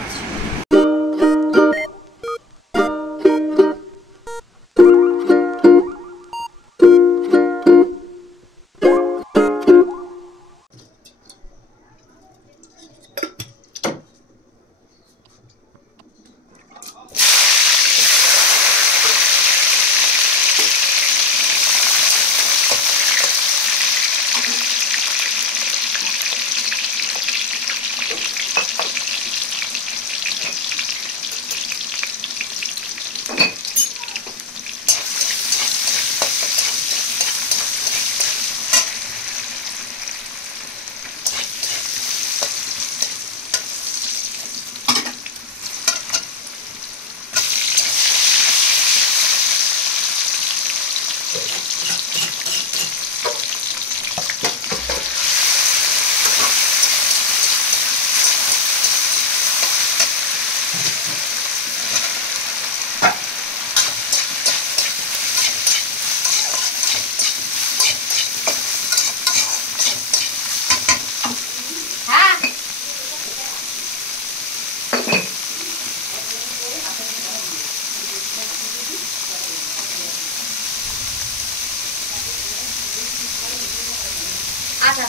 দেখাচ্ছি। আচ্ছা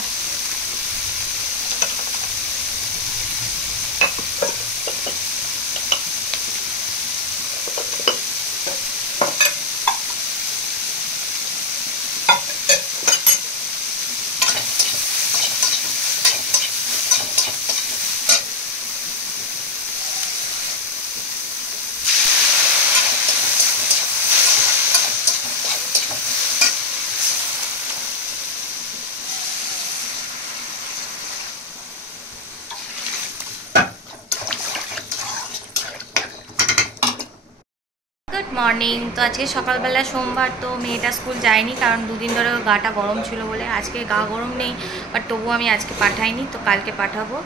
মর্নিং। তো আজকে সকালবেলা সোমবার, তো মেয়েটা স্কুল যায়নি কারণ দুদিন ধরে গাটা গরম ছিল বলে। আজকে গা গরম নেই, বাট তবু আমি আজকে পাঠাইনি, তো কালকে পাঠাবো।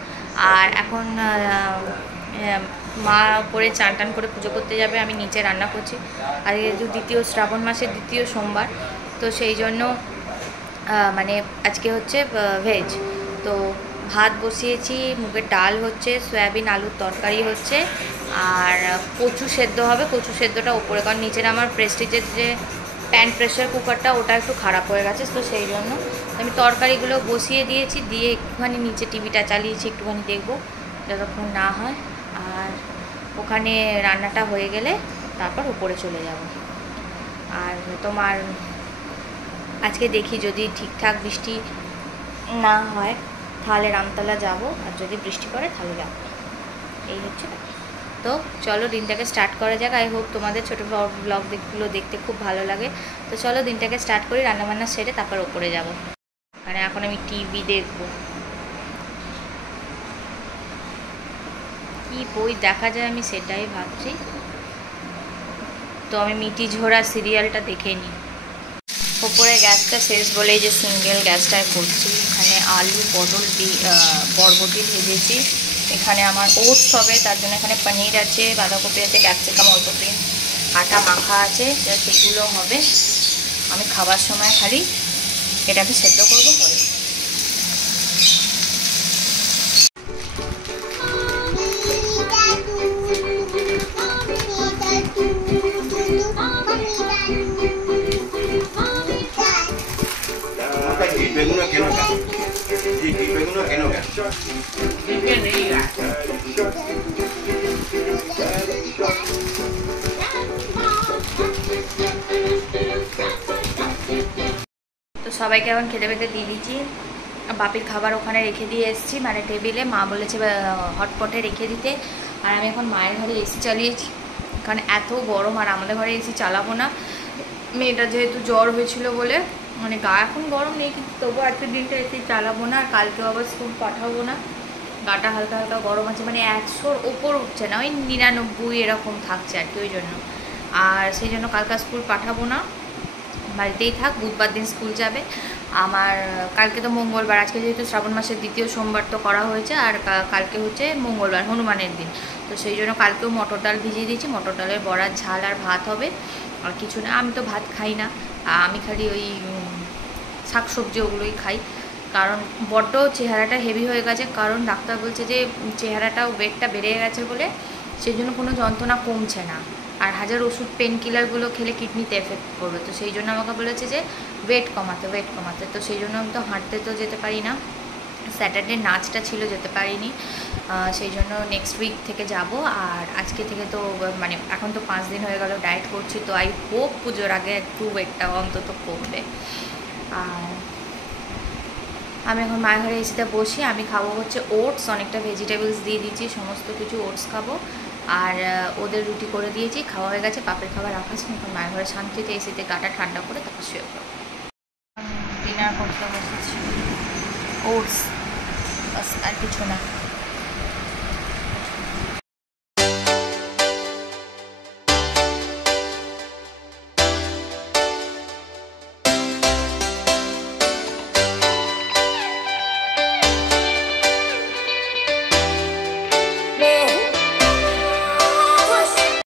আর এখন মা করে চান টান করে পুজো করতে যাবে, আমি নিচে রান্না করছি। আজকে যেহেতু দ্বিতীয় শ্রাবণ মাসের দ্বিতীয় সোমবার, তো সেই জন্য মানে আজকে হচ্ছে ভেজ। তো ভাত বসিয়েছি, মুগের ডাল হচ্ছে, সয়াবিন আলুর তরকারি হচ্ছে, আর কচু সেদ্ধ হবে। কচু সেদ্ধটা ওপরে, কারণ নিচের আমার প্রেস্টিজের যে প্যান প্রেশার কুকারটা ওটা একটু খারাপ হয়ে গেছে, তো সেই জন্য আমি তরকারিগুলো বসিয়ে দিয়েছি, দিয়ে একটুখানি নিচে টিভিটা চালিয়েছি, একটুখানি দেখবো যতক্ষণ না হয়। আর ওখানে রান্নাটা হয়ে গেলে তারপর উপরে চলে যাব। আর তোমার আজকে দেখি যদি ঠিকঠাক বৃষ্টি না হয় তাহলে রামতলা যাব, আর যদি বৃষ্টি পড়ে তাহলে যাব। এই হচ্ছে। তো চলো দিনটাকে স্টার্ট করা যাক। আই হোপ তোমাদের ছোটো ব্লগগুলো দেখতে খুব ভালো লাগে। তো চলো দিনটাকে স্টার্ট করি, রান্নাবান্না সেরে তারপর ওপরে যাব। মানে এখন আমি টিভি দেখব, কি বই দেখা যায় আমি সেটাই ভাবছি। তো আমি মিটি ঝোড়া সিরিয়ালটা দেখে নিই। ওপরে গ্যাসটা শেষ বলেই যে সিঙ্গেল গ্যাসটায় করছি। এখানে আলু পটল বরবটি ভেজেছি। এখানে আমার ওটস হবে, তার জন্য এখানে পনির আছে, বাঁধাকপি আছে, ক্যাপসিকাম অল্প দিন, আটা মাখা আছে, সেগুলো হবে। আমি খাবার সময় খালি এটাকে সেদ্ধ করবো হবে। তো সবাইকে এখন খেতে পেতে দিয়ে দিচ্ছি। বাপির খাবার ওখানে রেখে দিয়ে এসেছি, মানে টেবিলে। মা বলেছে হটপটে রেখে দিতে। আর আমি এখন মায়ের ঘরে এসি চালিয়েছি, কারণ এত গরম, আর আমাদের ঘরে এসি চালাবো না। মেয়েটা যেহেতু জ্বর হয়েছিল বলে, মানে গা এখন গরম নেই, কিন্তু তবু আজকের দিনটা এসি চালাবো না। আর কালকেও আবার স্কুল পাঠাবো না, গাটা হালকা হালকা গরম আছে, মানে 100-র ওপর উঠছে না, ওই 99 এরকম থাকছে আর কি, ওই জন্য। আর সেই জন্য কালকে স্কুল পাঠাবো না, বাড়িতেই থাক। বুধবার দিন স্কুল যাবে আমার। কালকে তো মঙ্গলবার, আজকে যেহেতু শ্রাবণ মাসের দ্বিতীয় সোমবার তো করা হয়েছে, আর কালকে হচ্ছে মঙ্গলবার, হনুমানের দিন। তো সেই জন্য কালকেও মটর ডাল ভিজিয়ে দিয়েছি। মটর ডালের বড়ার ঝাল আর ভাত হবে, আর কিছু না। আমি তো ভাত খাই না, আমি খালি ওই শাকসবজি ওগুলোই খাই। কারণ বড্ড চেহারাটা হেভি হয়ে গেছে, কারণ ডাক্তার বলছে যে চেহারাটাও ওয়েটটা বেড়ে গেছে বলে সেই জন্য কোনো যন্ত্রণা কমছে না, আর হাজার ওষুধ পেন কিলারগুলো খেলে কিডনিতে এফেক্ট করবে। তো সেই জন্য আমাকে বলেছে যে ওয়েট কমাতে। তো সেই জন্য আমি তো হাঁটতে তো যেতে পারি না, স্যাটারডে নাচটা ছিল, যেতে পারিনি। সেই জন্য নেক্সট উইক থেকে যাব। আর আজকে থেকে তো মানে এখন তো 5 দিন হয়ে গেল ডায়েট করছি, তো আই হোপ পুজোর আগে একটু ওয়েটটা অন্তত কমবে। আর আমি এখন মায়ের ঘরে এসিতে বসি, আমি খাবো হচ্ছে ওটস, অনেকটা ভেজিটেবলস দিয়ে দিয়েছি, সমস্ত কিছু ওটস খাবো। আর ওদের রুটি করে দিয়েছি, খাওয়া হয়ে গেছে, পাপের খাবার রাখা আছে, এখন মায়ের ঘরে শান্তিতে এসিতে গাটা ঠান্ডা করে তারপর শুয়ে পড়বো। ডিনার করতে বসেছি, ওটস, বাস আর কিছু না।